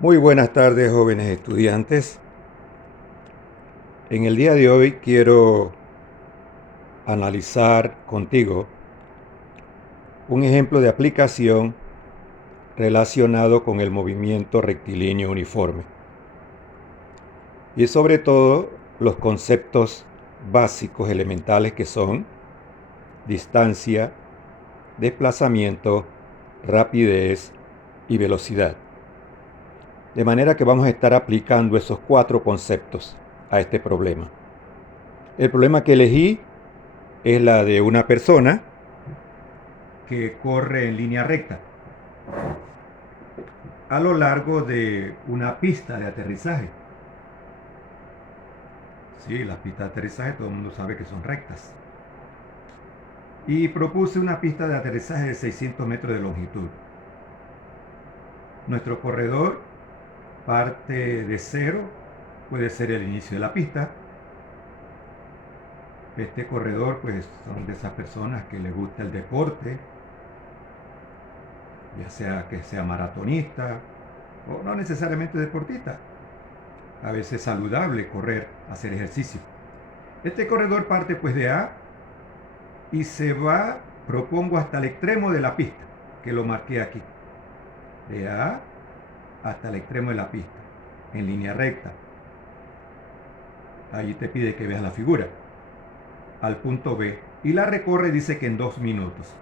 Muy buenas tardes, jóvenes estudiantes. En el día de hoy quiero analizar contigo un ejemplo de aplicación relacionado con el movimiento rectilíneo uniforme y sobre todo los conceptos básicos elementales que son distancia, desplazamiento, rapidez y velocidad. De manera que vamos a estar aplicando esos 4 conceptos a este problema. El problema que elegí es la de una persona que corre en línea recta a lo largo de una pista de aterrizaje. Sí, las pistas de aterrizaje todo el mundo sabe que son rectas. Y propuse una pista de aterrizaje de 600 metros de longitud. Nuestro corredor parte de cero, puede ser el inicio de la pista. Este corredor pues son de esas personas que les gusta el deporte, ya sea que sea maratonista o no necesariamente deportista. A veces saludable correr, hacer ejercicio. Este corredor parte pues de A y se va, propongo, hasta el extremo de la pista, que lo marqué aquí. De A hasta el extremo de la pista, en línea recta. Ahí te pide que veas la figura. Al punto B. Y la recorre, dice que en 2 minutos.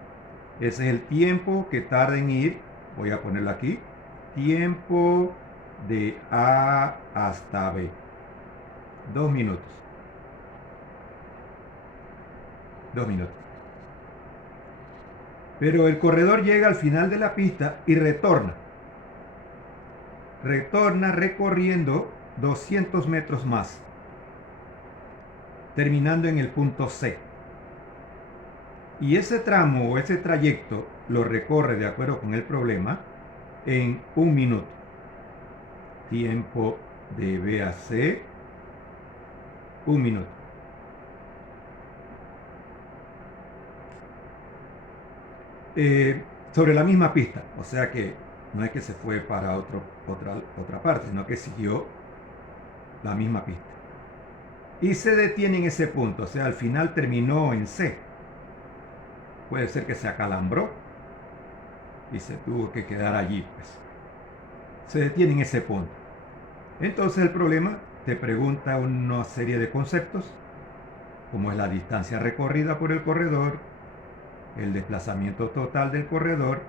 Ese es el tiempo que tarda en ir, voy a ponerlo aquí, tiempo de A hasta B. 2 minutos. 2 minutos. Pero el corredor llega al final de la pista y retorna. Retorna recorriendo 200 metros más, terminando en el punto C. Y ese tramo o ese trayecto lo recorre, de acuerdo con el problema, en 1 minuto. Tiempo de B a C, 1 minuto. Sobre la misma pista, o sea que no es que se fue para otra parte, sino que siguió la misma pista. Y se detiene en ese punto, o sea, al final terminó en C. Puede ser que se acalambró y se tuvo que quedar allí, pues. Se detiene en ese punto. Entonces el problema te pregunta una serie de conceptos, como es la distancia recorrida por el corredor, el desplazamiento total del corredor,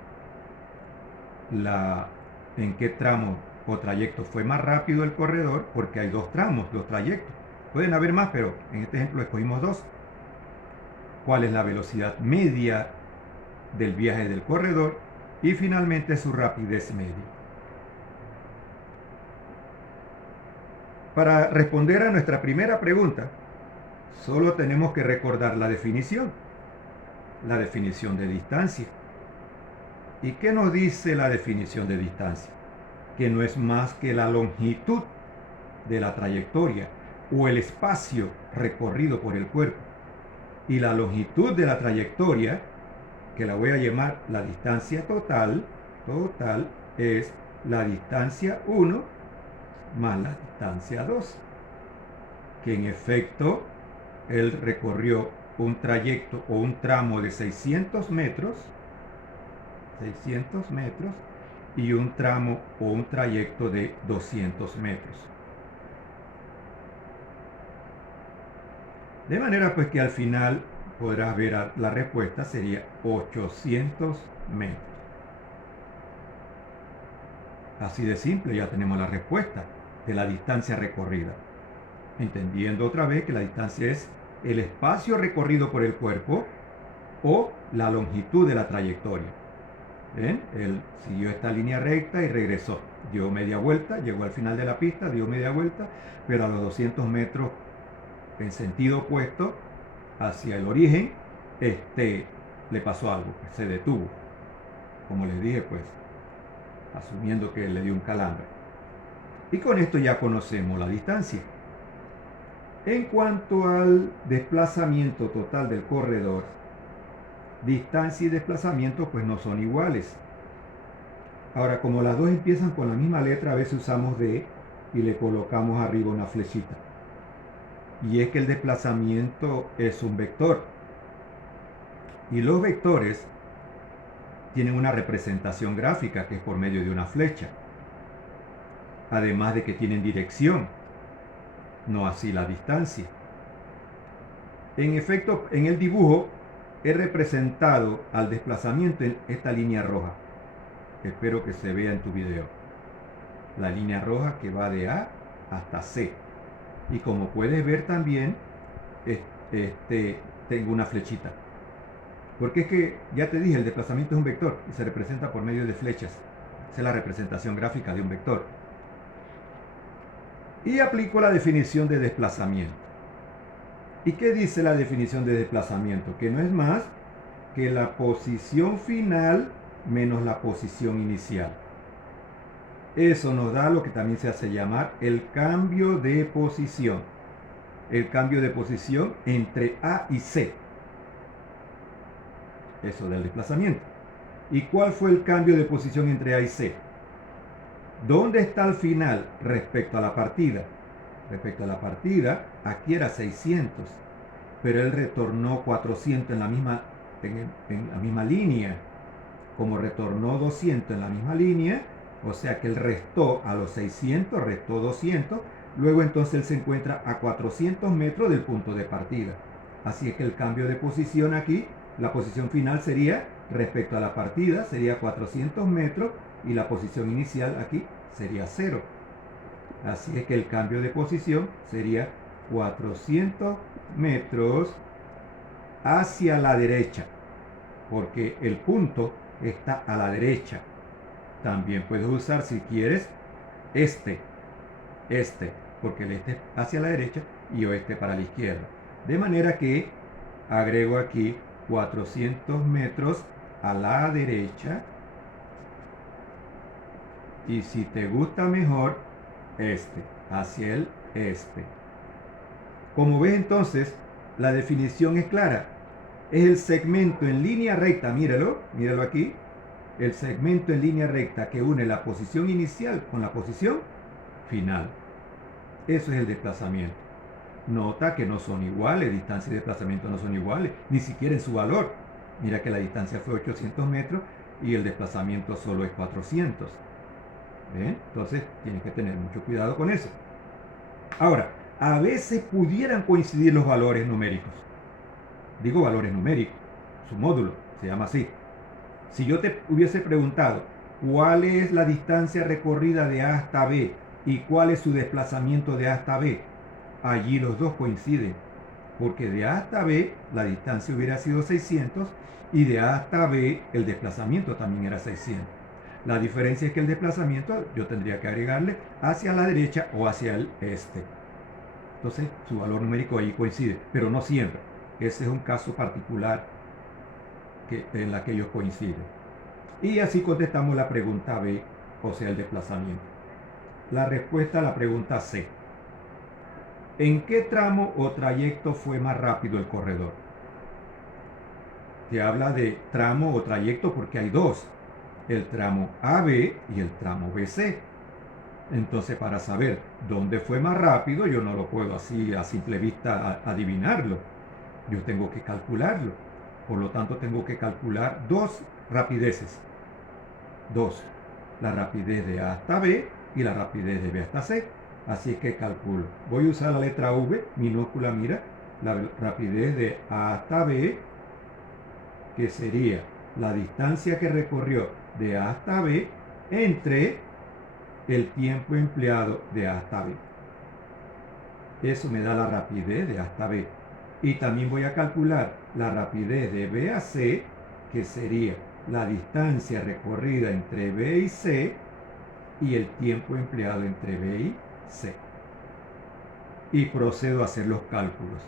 en qué tramo o trayecto fue más rápido el corredor, porque hay 2 tramos, 2 trayectos. Pueden haber más, pero en este ejemplo escogimos 2. ¿Cuál es la velocidad media del viaje del corredor? Y finalmente su rapidez media. Para responder a nuestra primera pregunta, solo tenemos que recordar la definición de distancia. ¿Y qué nos dice la definición de distancia? Que no es más que la longitud de la trayectoria o el espacio recorrido por el cuerpo. Y la longitud de la trayectoria, que la voy a llamar la distancia total, es la distancia 1 más la distancia 2, que en efecto él recorrió un trayecto o un tramo de 600 metros y un tramo o un trayecto de 200 metros. De manera pues que al final podrás ver la respuesta sería 800 metros. Así de simple, ya tenemos la respuesta de la distancia recorrida. Entendiendo otra vez que la distancia es el espacio recorrido por el cuerpo o la longitud de la trayectoria. ¿Ven? Él siguió esta línea recta y regresó. Dio media vuelta, llegó al final de la pista, dio media vuelta, pero a los 200 metros en sentido opuesto hacia el origen, le pasó algo, pues, se detuvo. Como les dije, pues, asumiendo que le dio un calambre. Y con esto ya conocemos la distancia. En cuanto al desplazamiento total del corredor, distancia y desplazamiento pues no son iguales. Ahora, como las dos empiezan con la misma letra, a veces usamos D y le colocamos arriba una flechita. Y es que el desplazamiento es un vector. Y los vectores tienen una representación gráfica que es por medio de una flecha. Además de que tienen dirección, no así la distancia. En efecto, en el dibujo he representado al desplazamiento en esta línea roja. Espero que se vea en tu video. La línea roja que va de A hasta C. Y como puedes ver también, tengo una flechita. Porque es que, ya te dije, el desplazamiento es un vector y se representa por medio de flechas. Esa es la representación gráfica de un vector. Y aplico la definición de desplazamiento. ¿Y qué dice la definición de desplazamiento? Que no es más que la posición final menos la posición inicial. Eso nos da lo que también se hace llamar el cambio de posición. El cambio de posición entre A y C. Eso del desplazamiento. ¿Y cuál fue el cambio de posición entre A y C? ¿Dónde está el final respecto a la partida? Respecto a la partida, aquí era 600, pero él retornó 400 en la misma línea. Como retornó 200 en la misma línea, o sea que él restó a los 600, restó 200, luego entonces él se encuentra a 400 metros del punto de partida. Así es que el cambio de posición aquí, la posición final sería, respecto a la partida, sería 400 metros y la posición inicial aquí sería 0. Así es que el cambio de posición sería 400 metros hacia la derecha, porque el punto está a la derecha. También puedes usar, si quieres, este, porque el este es hacia la derecha y oeste para la izquierda. De manera que agrego aquí 400 metros a la derecha. Y si te gusta mejor, hacia el este. Como ves entonces, la definición es clara. Es el segmento en línea recta, míralo aquí. El segmento en línea recta que une la posición inicial con la posición final. Eso es el desplazamiento. Nota que no son iguales, distancia y desplazamiento no son iguales, ni siquiera en su valor. Mira que la distancia fue 800 metros y el desplazamiento solo es 400. ¿Ven? Entonces tienes que tener mucho cuidado con eso. Ahora, a veces pudieran coincidir los valores numéricos. Digo valores numéricos, su módulo se llama así. Si yo te hubiese preguntado cuál es la distancia recorrida de A hasta B y cuál es su desplazamiento de A hasta B, allí los dos coinciden, porque de A hasta B la distancia hubiera sido 600 y de A hasta B el desplazamiento también era 600. La diferencia es que el desplazamiento yo tendría que agregarle hacia la derecha o hacia el este. Entonces su valor numérico ahí coincide, pero no siempre. Ese es un caso particular en la que ellos coinciden. Y así contestamos la pregunta B, o sea, el desplazamiento. La respuesta a la pregunta C. ¿En qué tramo o trayecto fue más rápido el corredor? Te habla de tramo o trayecto porque hay dos, el tramo AB y el tramo BC. Entonces, para saber dónde fue más rápido, yo no lo puedo así a simple vista adivinarlo. Yo tengo que calcularlo. Por lo tanto, tengo que calcular dos rapideces. Dos. La rapidez de A hasta B y la rapidez de B hasta C. Así es que calculo. Voy a usar la letra V, minúscula, mira, la rapidez de A hasta B, que sería la distancia que recorrió de A hasta B entre el tiempo empleado de A hasta B. Eso me da la rapidez de A hasta B. Y también voy a calcular la rapidez de B a C, que sería la distancia recorrida entre B y C y el tiempo empleado entre B y C. Y procedo a hacer los cálculos.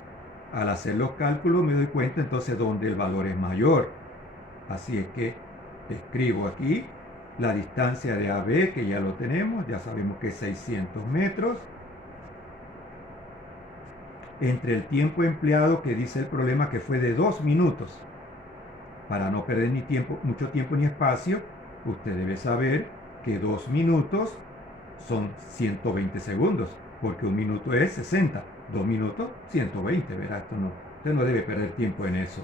Al hacer los cálculos me doy cuenta entonces dónde el valor es mayor. Así es que escribo aquí la distancia de AB, que ya lo tenemos, ya sabemos que es 600 metros, entre el tiempo empleado, que dice el problema que fue de 2 minutos. Para no perder mucho tiempo ni espacio, usted debe saber que 2 minutos son 120 segundos, porque un minuto es 60, 2 minutos 120, ¿verdad? Usted no debe perder tiempo en eso.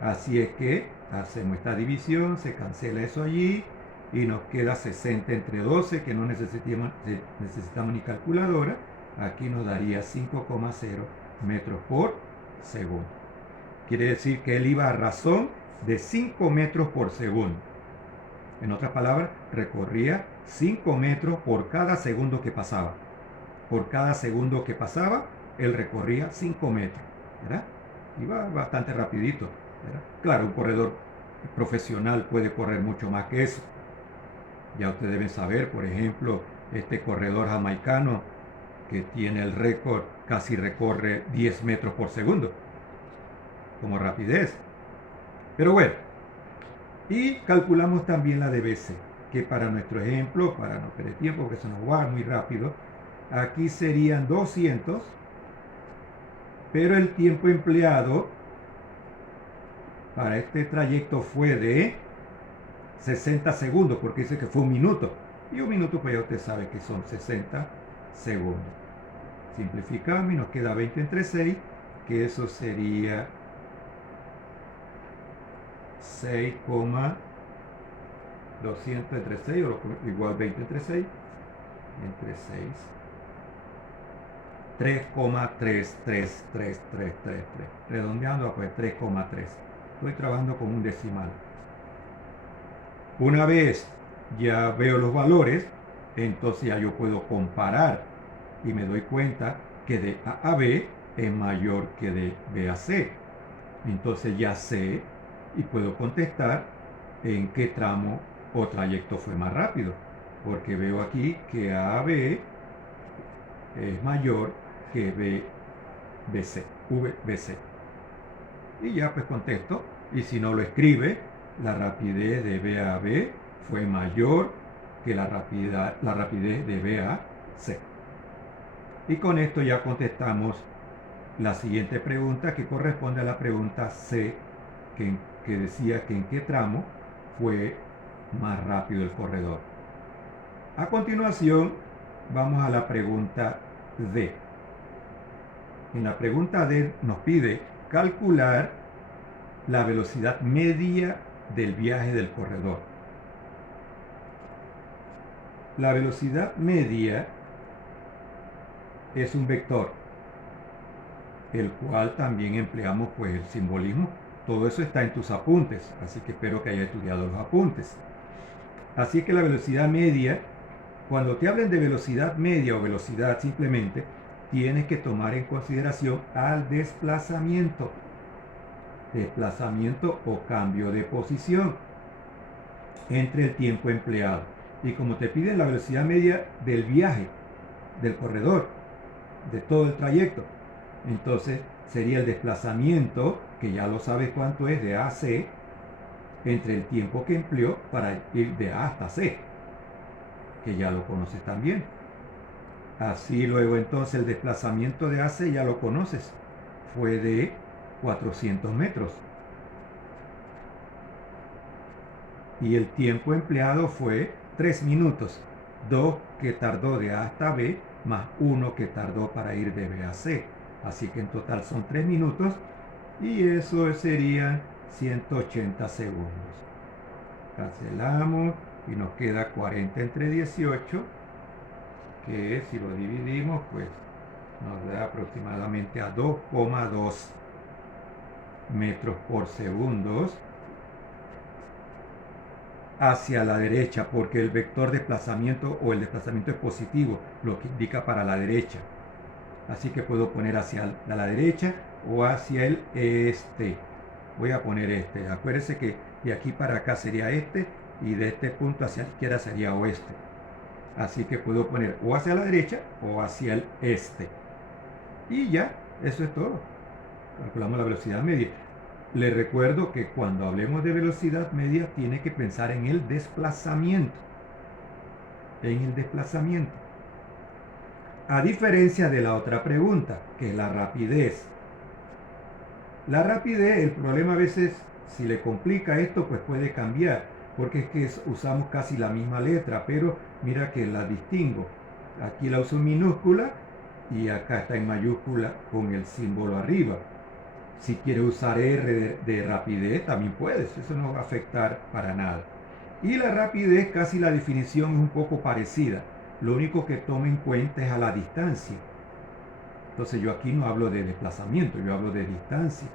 Así es que hacemos esta división, se cancela eso allí y nos queda 60 entre 12, que no necesitamos ni calculadora. Aquí nos daría 5,0 metros por segundo. Quiere decir que él iba a razón de 5 metros por segundo. En otras palabras, recorría 5 metros por cada segundo que pasaba. Por cada segundo que pasaba, él recorría 5 metros, ¿verdad? Iba bastante rapidito, ¿verdad? Claro, un corredor profesional puede correr mucho más que eso. Ya ustedes deben saber, por ejemplo, este corredor jamaicano que tiene el récord, casi recorre 10 metros por segundo, como rapidez. Pero bueno, y calculamos también la DBC, que para nuestro ejemplo, para no perder tiempo, porque se nos va muy rápido, aquí serían 200, pero el tiempo empleado para este trayecto fue de 60 segundos, porque dice que fue un minuto. Y un minuto, pues ya usted sabe que son 60 segundos. Simplificamos y nos queda 20 entre 6, que eso sería 6,200 entre 6, o igual 20 entre 6, entre 6, 3,33333. Redondeando, pues 3,3. Estoy trabajando con un decimal. Una vez ya veo los valores, entonces ya yo puedo comparar y me doy cuenta que de A a B es mayor que de B a C. Entonces ya sé y puedo contestar en qué tramo o trayecto fue más rápido, porque veo aquí que A a B es mayor que VBC. Y ya pues contesto, y si no lo escribe, la rapidez de B a B fue mayor que la rapidez de B a C. Y con esto ya contestamos la siguiente pregunta, que corresponde a la pregunta C, que decía que en qué tramo fue más rápido el corredor. A continuación, vamos a la pregunta D. En la pregunta D nos pide calcular la velocidad media del viaje del corredor. La velocidad media es un vector, el cual también empleamos pues el simbolismo. Todo eso está en tus apuntes, así que espero que hayas estudiado los apuntes. Así que la velocidad media, cuando te hablen de velocidad media o velocidad simplemente, tienes que tomar en consideración al desplazamiento o cambio de posición entre el tiempo empleado. Y como te piden la velocidad media del viaje, del corredor, de todo el trayecto, entonces sería el desplazamiento, que ya lo sabes cuánto es, de A a C, entre el tiempo que empleó para ir de A hasta C, que ya lo conoces también. Así luego entonces el desplazamiento de A a C ya lo conoces, fue de 400 metros. Y el tiempo empleado fue 3 minutos, 2 que tardó de A hasta B, más 1 que tardó para ir de B a C. Así que en total son 3 minutos y eso serían 180 segundos. Cancelamos y nos queda 40 entre 18, que si lo dividimos, pues nos da aproximadamente a 2,2 metros por segundo hacia la derecha, porque el vector desplazamiento o el desplazamiento es positivo, lo que indica para la derecha. Así que puedo poner hacia la derecha o hacia el este. Voy a poner este. Acuérdense que de aquí para acá sería este y de este punto hacia la izquierda sería oeste. Así que puedo poner o hacia la derecha o hacia el este. Y ya, eso es todo. Calculamos la velocidad media. Les recuerdo que cuando hablemos de velocidad media tiene que pensar en el desplazamiento. En el desplazamiento. A diferencia de la otra pregunta, que es la rapidez. La rapidez, el problema a veces, si le complica esto, pues puede cambiar. porque es que usamos casi la misma letra, pero mira que la distingo. Aquí la uso en minúscula y acá está en mayúscula con el símbolo arriba. Si quieres usar R de rapidez, también puedes, eso no va a afectar para nada. Y la rapidez, casi la definición es un poco parecida. Lo único que toma en cuenta es a la distancia. Entonces yo aquí no hablo de desplazamiento, yo hablo de distancia.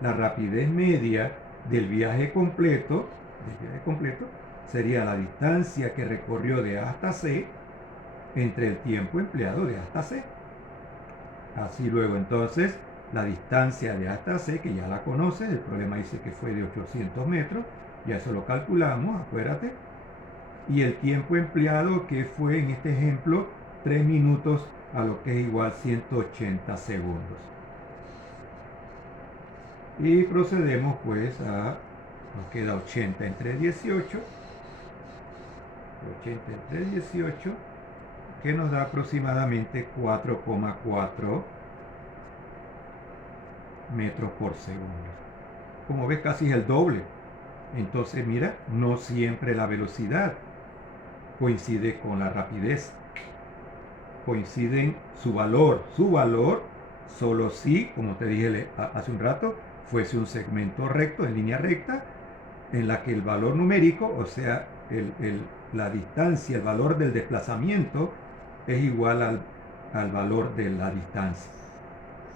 La rapidez media del viaje completo sería la distancia que recorrió de A hasta C entre el tiempo empleado de A hasta C. Así luego entonces la distancia de A hasta C, que ya la conoces, el problema dice que fue de 800 metros, ya eso lo calculamos, acuérdate. Y el tiempo empleado, que fue en este ejemplo 3 minutos, a lo que es igual 180 segundos. Y procedemos pues nos queda 80 entre 18, 80 entre 18, que nos da aproximadamente 4,4 metros por segundo. Como ves, casi es el doble. Entonces mira, no siempre la velocidad coincide con la rapidez. Coinciden su valor solo si, como te dije hace un rato, fuese un segmento recto, en línea recta, en la que el valor numérico, o sea, la distancia, el valor del desplazamiento, es igual al valor de la distancia.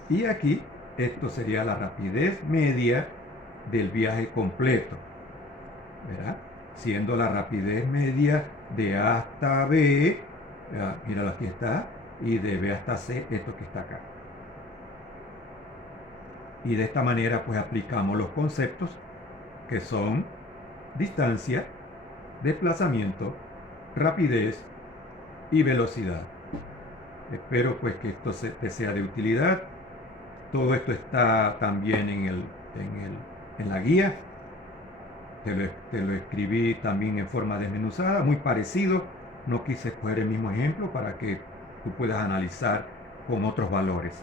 Y aquí, esto sería la rapidez media del viaje completo, ¿verdad? Siendo la rapidez media de A hasta B, míralo, aquí está, y de B hasta C, esto que está acá. Y de esta manera pues aplicamos los conceptos que son distancia, desplazamiento, rapidez y velocidad. Espero pues que esto te sea de utilidad. Todo esto está también en la guía. Te lo escribí también en forma desmenuzada, muy parecido. No quise escoger el mismo ejemplo para que tú puedas analizar con otros valores.